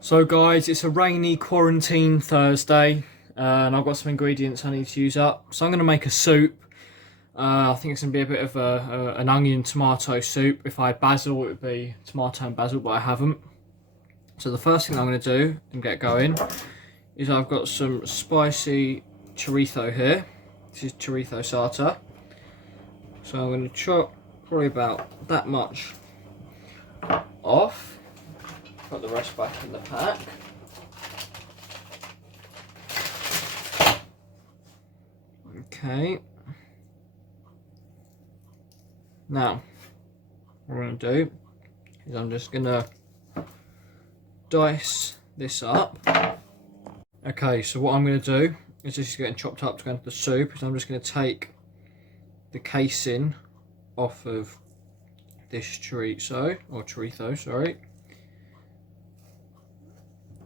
So guys, it's a rainy quarantine Thursday, and I've got some ingredients I need to use up. So I'm going to make a soup. I think it's going to be a bit of an onion tomato soup. If I had basil, it would be tomato and basil, but I haven't. So the first thing I'm going to do and get going is I've got some spicy chorizo here. This is chorizo sata. So I'm going to chop probably about that much off. Put the rest back in the pack. Okay. Now, what I'm going to do is I'm just going to dice this up. Okay, so what I'm going to do is this is getting chopped up to go into the soup. Is I'm just going to take the casing off of this chorizo, sorry.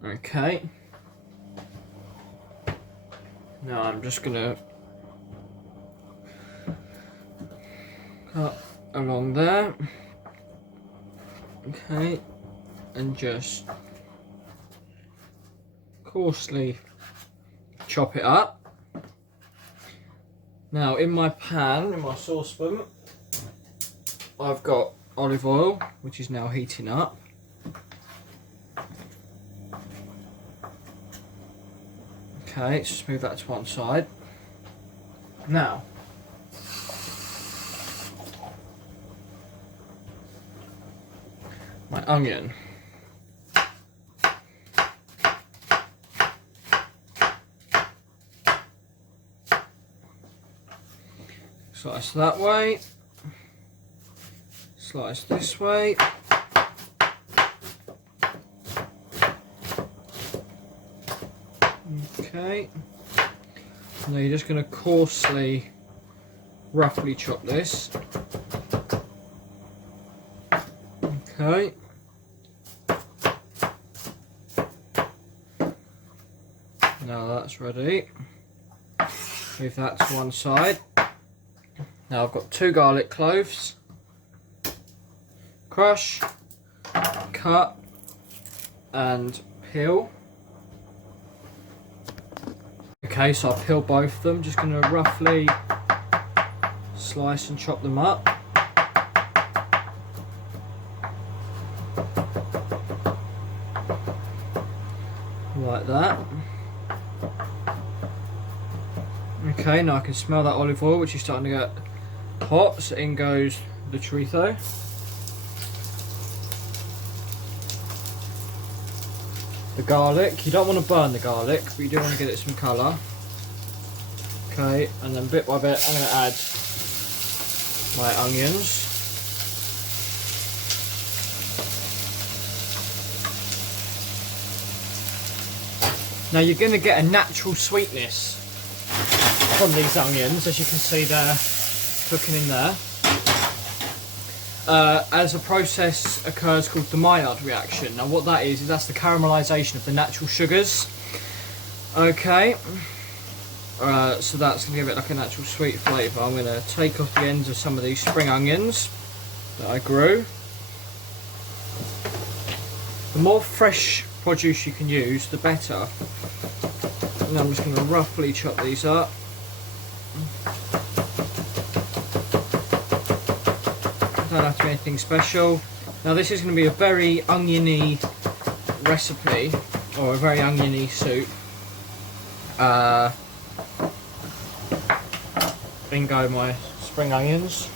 Okay. Now I'm just gonna cut along there. Okay. And just coarsely chop it up. Now in my pan, in my saucepan, I've got olive oil, which is now heating up. Okay, let's just move that to one side. Now, my onion. Slice that way. Slice this way. Okay, now you're just going to coarsely, roughly chop this. Okay. Now that's ready. Move that to one side. Now I've got 2 garlic cloves. Crush, cut, and peel. Okay, so I'll peel both of them. Just going to roughly slice and chop them up. Like that. Okay, now I can smell that olive oil, which is starting to get hot. So in goes the chorizo. The garlic, you don't want to burn the garlic, but you do want to get it some colour. Okay, and then bit by bit I'm going to add my onions. Now you're going to get a natural sweetness from these onions, as you can see they're cooking in there. As a process occurs called the Maillard reaction. Now what that is that's the caramelisation of the natural sugars. Okay, so that's going to give it like a natural sweet flavour. I'm going to take off the ends of some of these spring onions that I grew. The more fresh produce you can use, the better. And I'm just going to roughly chop these up. Don't have to be anything special. Now this is going to be a very oniony recipe, or a very oniony soup. In go my spring onions.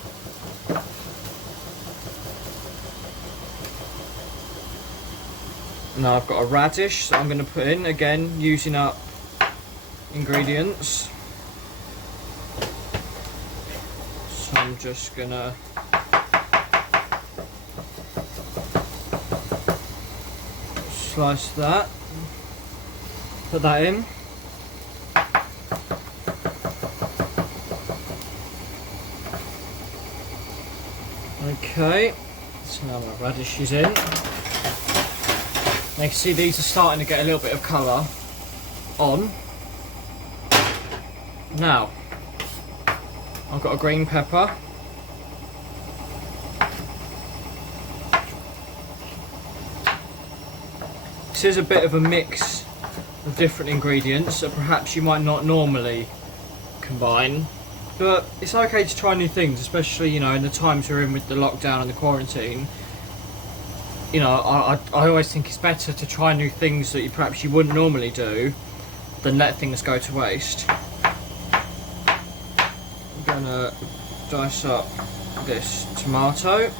Now I've got a radish that I'm going to put in, again using up ingredients. So I'm just going to slice that, put that in. Okay, so now my radish is in. Now you can see these are starting to get a little bit of colour on. Now, I've got a green pepper. This is a bit of a mix of different ingredients that perhaps you might not normally combine, but it's okay to try new things, especially, you know, in the times we're in with the lockdown and the quarantine. You know, I always think it's better to try new things that perhaps you wouldn't normally do than let things go to waste. I'm gonna dice up this tomato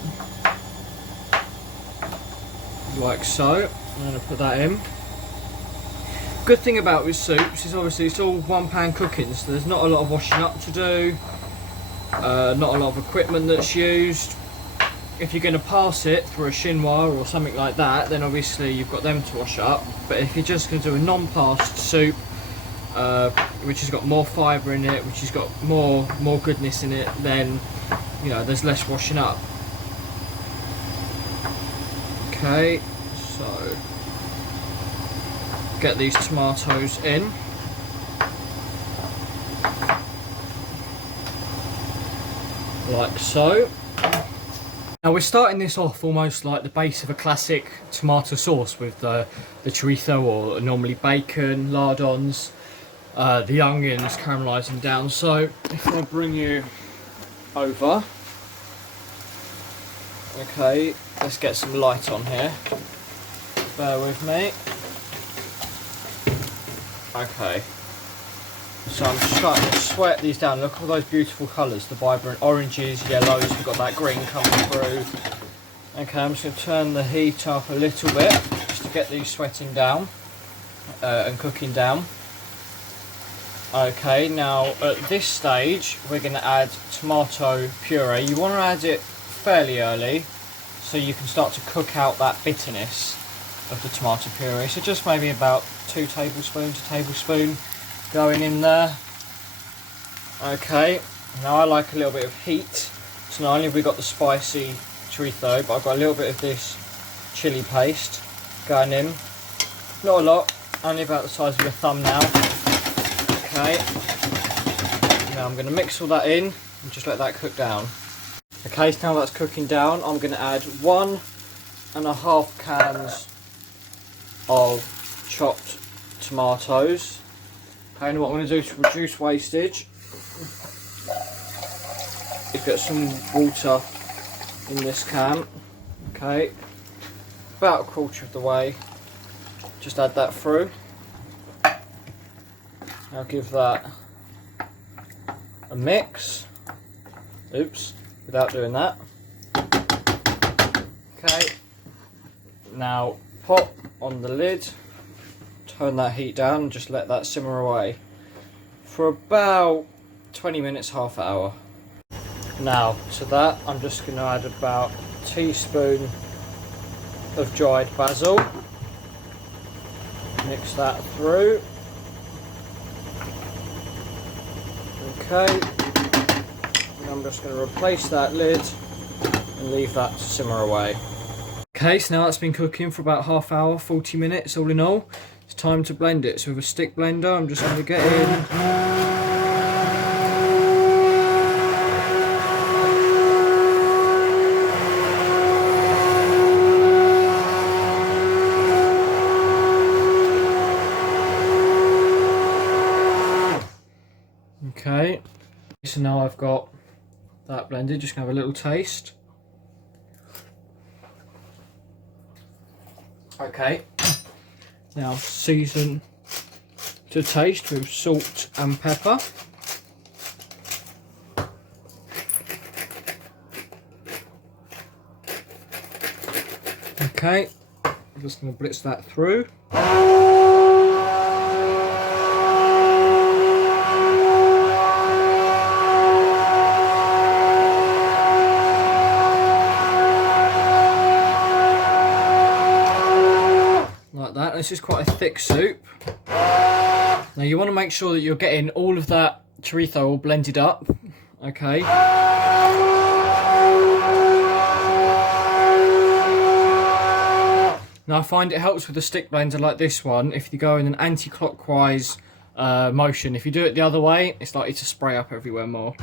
like so. I'm going to put that in. Good thing about with soups is obviously it's all one pan cooking, so there's not a lot of washing up to do, not a lot of equipment that's used. If you're going to pass it through a chinois or something like that, then obviously you've got them to wash up. But if you're just going to do a non-passed soup, which has got more fibre in it, which has got more goodness in it, then, you know, there's less washing up. Okay, so get these tomatoes in. Like so. Now we're starting this off almost like the base of a classic tomato sauce with the chorizo, or normally bacon, lardons, the onions caramelising down. So if I bring you over, okay, let's get some light on here. Bear with me. Okay. So I'm just starting to sweat these down. Look at all those beautiful colours, the vibrant oranges, yellows, we've got that green coming through. Okay, I'm just going to turn the heat up a little bit, just to get these sweating down and cooking down. Okay, now at this stage we're going to add tomato puree. You want to add it fairly early, so you can start to cook out that bitterness of the tomato puree. So just maybe about 2 tablespoons, a tablespoon going in there. Okay, now I like a little bit of heat, so not only have we got the spicy chorizo, but I've got a little bit of this chili paste going in. Not a lot, only about the size of your thumb now. Okay, now I'm going to mix all that in and just let that cook down. Okay, so now that's cooking down, I'm going to add 1.5 cans of chopped tomatoes. Okay, and what I'm going to do to reduce wastage is get some water in this can. Okay, about 1/4 of the way, just add that through. Now give that a mix. Oops, without doing that. Okay, now pop on the lid, turn that heat down and just let that simmer away for about 20 minutes, half hour. Now to that I'm just going to add about a teaspoon of dried basil, mix that through. Okay, and I'm just going to replace that lid and leave that to simmer away. Okay, so now that's been cooking for about half hour, 40 minutes all in all. It's time to blend it. So with a stick blender, I'm just going to get in. Okay, so now I've got that blended, just going to have a little taste. Okay, now season to taste with salt and pepper. Okay, I'm just going to blitz that through. Like that. This is quite a thick soup. Now you want to make sure that you're getting all of that chorizo all blended up. Okay. Now I find it helps with a stick blender like this one if you go in an anti-clockwise motion. If you do it the other way, it's likely to spray up everywhere more.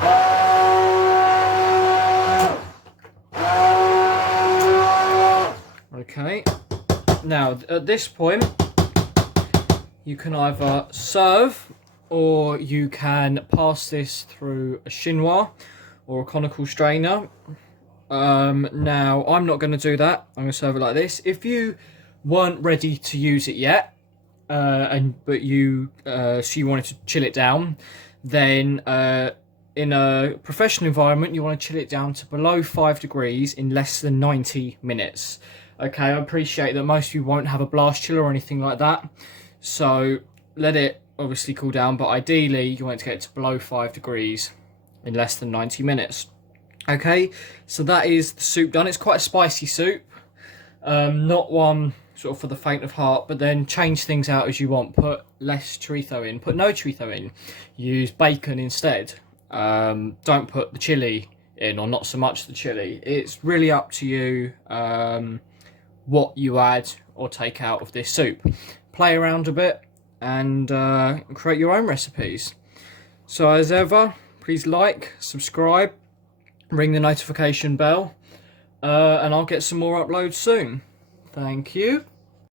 Okay. Now, at this point, you can either serve or you can pass this through a chinois or a conical strainer. Now, I'm not going to do that. I'm going to serve it like this. If you weren't ready to use it yet, but you wanted to chill it down, then in a professional environment, you want to chill it down to below 5 degrees in less than 90 minutes. Okay, I appreciate that most of you won't have a blast chiller or anything like that, so let it obviously cool down, but ideally you want to get it to below 5 degrees in less than 90 minutes. Okay, so that is the soup done. It's quite a spicy soup, not one sort of for the faint of heart, but then change things out as you want. Put less chorizo in, put no chorizo in, use bacon instead. Don't put the chili in, or not so much the chili. It's really up to you what you add or take out of this soup. Play around a bit and create your own recipes. So as ever, please like, subscribe, ring the notification bell, and I'll get some more uploads soon. Thank you.